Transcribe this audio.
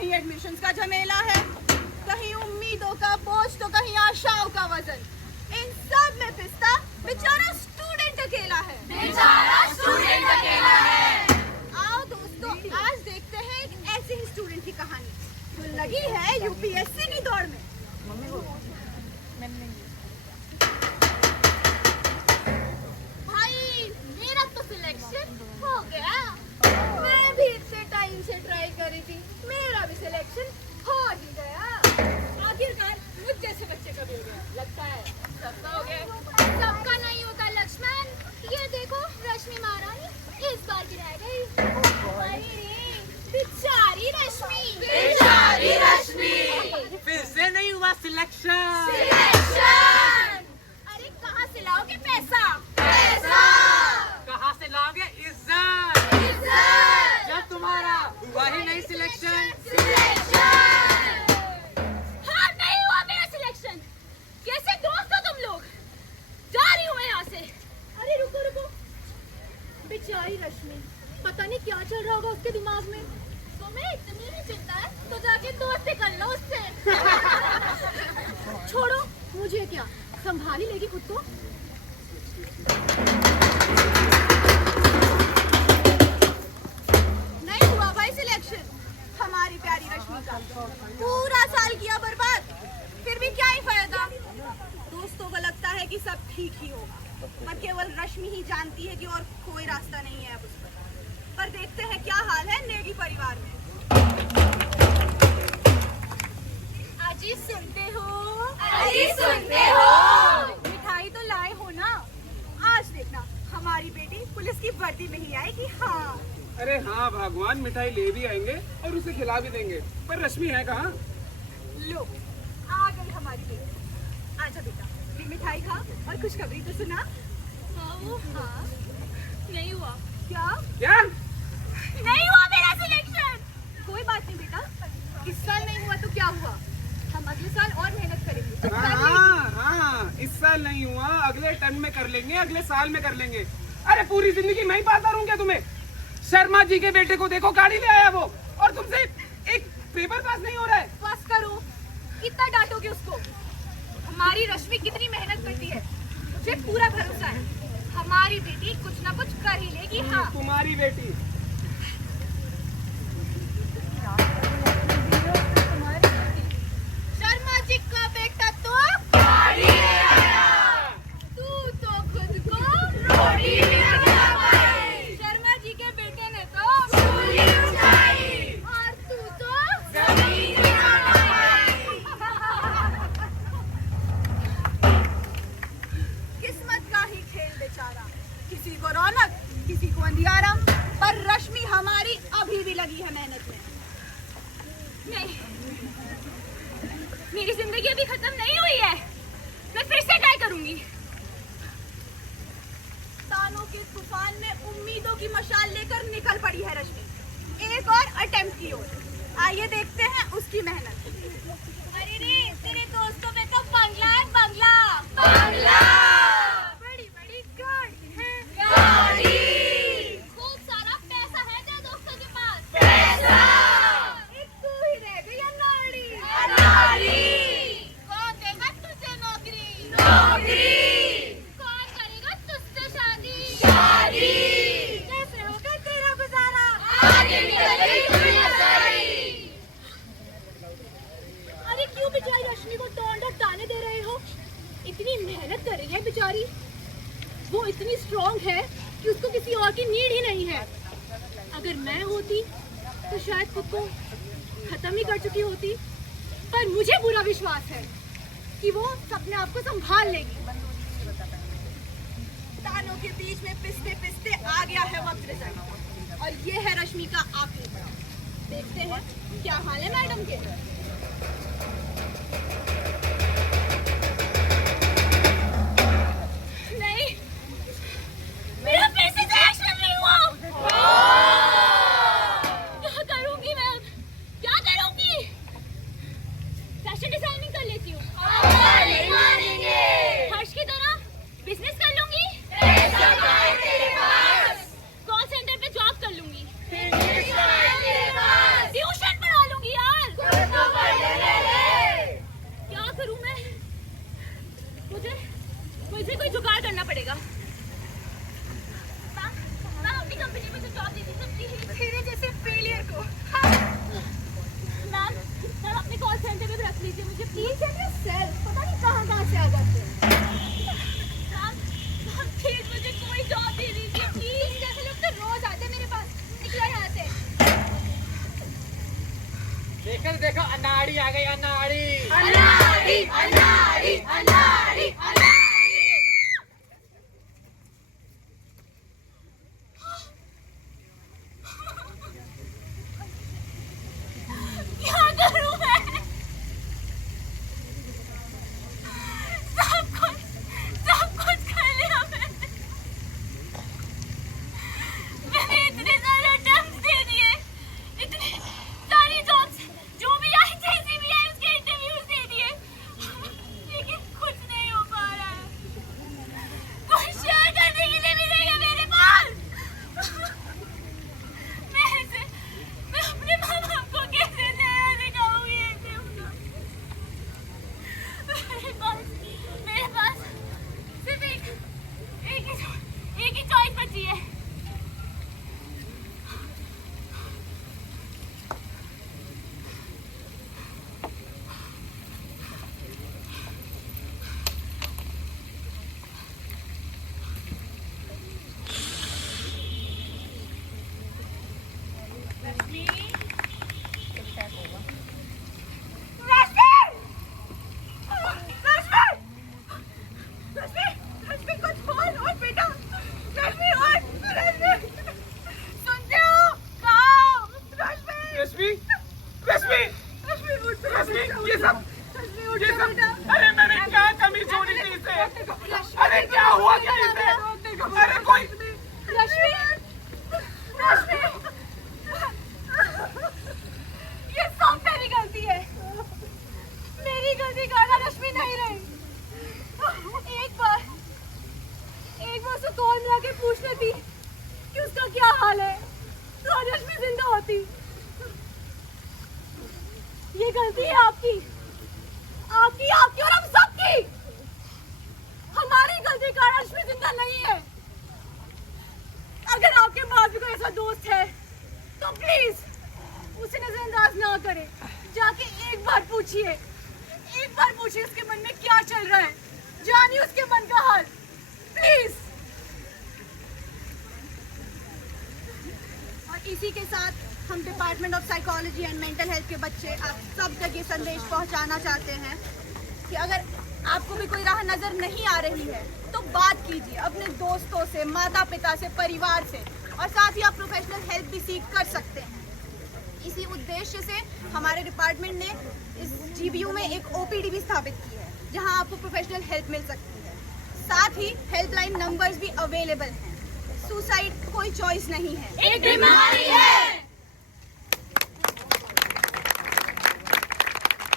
कहीं एडमिशन्स का झमेला है, कहीं उम्मीदों का बोझ तो कहीं आशाओं का वजन। इन सब में पिसता बेचारा स्टूडेंट अकेला है। आओ दोस्तों, आज देखते हैं एक ऐसे ही स्टूडेंट की कहानी जो लगी है यूपीएससी की दौड़ में। भाई मेरा तो सिलेक्शन हो गया। मैं भी इतने टाइम से ट्राई कर रही थी, मेरा भी सिलेक्शन हो ही गया। आखिरकार मुझ जैसे बच्चे का भी हो गया। लगता है सबका हो गया। सबका नहीं होता लक्ष्मण, ये देखो रश्मि महारानी इस बार की रह गई। अरे बेचारी रश्मि। फिर से नहीं हुआ सिलेक्शन। अरे कहाँ से लाओगे पैसा? कहाँ से लाओगे इज्जत? जब तुम्हारा हुआ ही नहीं सिलेक्शन। हाँ, नहीं हुआ मेरा सिलेक्शन। कैसे दोस्त हो तुम लोग? जा रही हूँ मैं यहाँ से। अरे रुको, बेचारी रश्मि, पता नहीं क्या चल रहा होगा उसके दिमाग में। तुम्हें इतनी ही चिंता है तो जाके दोस्ती कर लो उससे। छोड़ो, मुझे क्या, संभाल ही लेगी खुद को। नहीं हुआ भाई सिलेक्शन हमारी प्यारी रश्मि का। पूरा साल किया बर्बाद, फिर भी क्या ही फायदा। दोस्तों को लगता है कि सब ठीक ही होगा, पर केवल रश्मि ही जानती है कि और कोई रास्ता नहीं है अब उस पर देखते हैं क्या हाल है नेगी परिवार में। अजी सुनते हो? मिठाई तो लाए हो ना? आज देखना हमारी बेटी पुलिस की वर्दी में ही आएगी। हाँ, अरे हाँ भगवान, मिठाई ले भी आएंगे और उसे खिला भी देंगे, पर रश्मि है कहाँ? लो आ गई हमारी बेटी। आजा बेटा, ये मिठाई खा और खुशखबरी तो सुना। हाँ, नहीं हुआ। क्या? नहीं हुआ मेरा सिलेक्शन। कोई बात नहीं बेटा, इस साल नहीं हुआ तो क्या हुआ, हम अगले साल और मेहनत करेंगे। तो कर लेंगे। हाँ, इस साल नहीं हुआ, अगले टर्म में कर लेंगे, अगले साल में कर लेंगे। अरे पूरी जिंदगी मैं ही पाता रहूं क्या तुम्हें? शर्मा जी के बेटे को देखो, गाड़ी ले आया वो, और तुमसे एक पेपर पास नहीं हो रहा है। बस करो, कितना डांटोगे उसको। हमारी रश्मि कितनी मेहनत करती है, मुझे पूरा भरोसा है हमारी बेटी कुछ ना कुछ कर ही लेगी। हाँ, तुम्हारी बेटी शर्मा जी का बेटा तो गाड़ी ले आया, तू तो खुद को रोटी भी ना खिला पाई। शर्मा जी के बेटे ने तो सूली उठाई और तू तो जमीन भी ना पाई। किस्मत का ही खेल बेचारा, किसी को रौनक किसी को अंधियारा, पर रश्मि हमारी अभी भी लगी है मेहनत में। नहीं, मेरी जिंदगी अभी खत्म नहीं हुई है, मैं फिर से ट्राई करूंगी। तानों के तूफान में उम्मीदों की मशाल लेकर निकल पड़ी है रश्मि एक और अटेम्प्ट की ओर। आइए देखते हैं उसकी मेहनत। अरे रे, तेरे दोस्तों में तो बंगला है, बंगला। बड़ी बड़ी गाड़ी है, खूब सारा पैसा है तेरे दोस्तों के पास। एक तू ही रह गई अनाड़ी। कौन देगा तुझे नौकरी? कौन करेगा तुझसे शादी? कैसे होगा तेरा गुजारा? अरे क्यों बेचारी रश्मि को टोंट और ताने दे रहे हो? इतनी मेहनत कर रही है बेचारी, वो इतनी स्ट्रॉन्ग है कि उसको किसी और की नीड ही नहीं है। अगर मैं होती तो शायद खुद को खत्म ही कर चुकी होती, पर मुझे पूरा विश्वास है कि वो अपने आप को संभाल लेगी। तानों के बीच में पिसते पिसते आ गया है वक्त रिजल्ट, और ये है रश्मि का आखिरी पड़ाव। देखते हैं क्या हाल है मैडम के। नहीं, मेरा फिर से सिलेक्शन नहीं हुआ। क्या करूंगी मैं? क्या करूंगी? फैशन डिजाइनिंग कर लेती हूँ। हर्ष की तरह बिजनेस कर लूंगी। कॉल सेंटर पे जॉब कर लूंगी। ट्यूशन पढ़ा लूंगी यार। मुझे कोई जुगाड़ करना पड़ेगा। मैं अपनी कंपनी में तो जॉब दे सकती हूँ तेरे जैसे फेलियर को। मैम अपने कॉल सेंटर में भी रख लीजिए मुझे प्लीज। सेल्फ पता नहीं कहाँ से आ जाते हैं। मैम प्लीज मुझे कोई जॉब दे दीजिए प्लीज। जैसे लोग तो रोज आते हैं मेरे पास। निकलो यहाँ से। देखो अनाड़ी आ गई, अनाड़ी। अनाड़ी अनाड़ी अनाड़ी अनाड़ी। क्या करूं मैं? सब कुछ कर लिया मैंने इतने सारे अटेम्प्ट्स दे दिए, इतनी सारी जॉब्स जो भी आई जैसी भी आई उसके इंटरव्यूज दे दिए, लेकिन कुछ नहीं हो पा रहा है। कोई शेयर करने के लिए भी नहीं है मेरे पास। मैं अपने माँ बाप को कैसे चेहरा दिखाऊंगी ऐसे उनका? मेरे पास सिर्फ एक ही चॉइस बची है। ये सब अरे मैंने क्या कमी छोड़ी थी इसे? अरे क्या हुआ क्या इसे? अरे कोई रश्मि ये सब मेरी गलती है। मेरी गलती कारण रश्मि नहीं रही। एक बार उसे कॉल मिला के पूछ लेती कि उसका क्या हाल है तो आज रश्मि जिंदा होती। ये गलती है आपकी और हम सबकी। हमारी गलती कारण रश्मि जिंदा नहीं है। अगर आपके पास भी कोई ऐसा दोस्त है तो प्लीज उसे नजरअंदाज ना करें। जाके एक बार पूछिए उसके मन में क्या चल रहा है। जानिए उसके मन का हाल प्लीज। और इसी के साथ हम department of psychology and mental health के बच्चे आप सब तक ये संदेश पहुंचाना चाहते हैं कि अगर आपको भी कोई राह नजर नहीं आ रही है तो बात कीजिए अपने दोस्तों से, माता पिता से, परिवार से, और साथ ही आप प्रोफेशनल हेल्प भी सीख कर सकते हैं। इसी उद्देश्य से हमारे डिपार्टमेंट ने इस जीबीयू में एक ओपीडी भी स्थापित की है जहां आपको प्रोफेशनल हेल्प मिल सकती है। साथ ही हेल्पलाइन नंबर्स भी अवेलेबल हैं। सुसाइड कोई चॉइस नहीं है, एक बीमारी है।